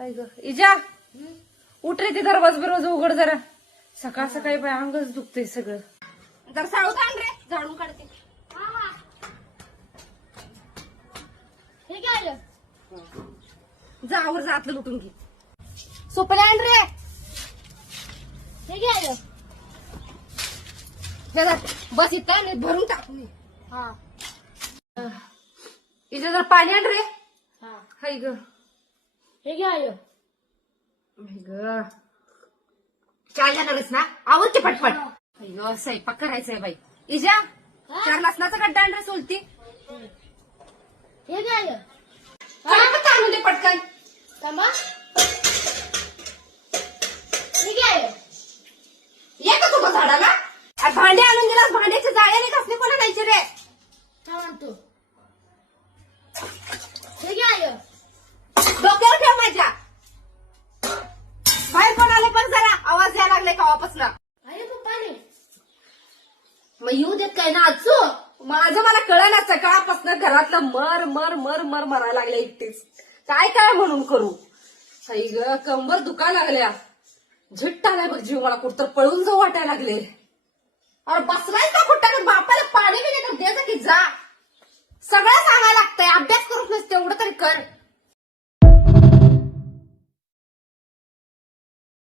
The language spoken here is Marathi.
काय ग इजा उठ रे, ते दरवाजा बिरवाजा उघड जरा. सकाळ सकाळी बाय अंगच दुखतंय सगळं. जरा साळू आण रे, झाडून काढते. हे काय जावर जातलं लुटून घे. सोपले आण रे. हे काय बस इथं भरून टाकू. हा इजा जरा पाणी आण रे. हा हाय ग हे काय ग चाय जाणारच ना, आवडते पटपट. अय्यो स्वयंपाक करायचंय बाई. इजा चार लसणाचा गड्डा आण रे सोलती. हे काय आणून दे पटकन. थांबा हे काय ये का तुझं झाडाला. अरे भांडे आणून दिलास, भांड्याचे जाळे नाही कसले कोणा द्यायचे रे. काय म्हणतो हे काय डोक्यावर ठेव माझ्या. बाहेर कोण आले पण जरा आवाज यायला लागलाय कावापासून. अरे पप्पाने मग येऊ देत काय ना आजू. माझं मला कळना, सकाळपासून घरातलं मर मर मर मर मरायला लागल्या एकटीच. काय काय म्हणून करू. आई ग कंबर दुखा लागल्या. झिट्ट आलाय बघ जीव मला, कुठं पळून जाऊ वाटायला लागले. अरे बसलाय का कुठं, बापाला पाणी बी नाही द्यायचं की जा. सगळं सांगायला लागतंय, अभ्यास करूच नसते तेवढं तरी कर.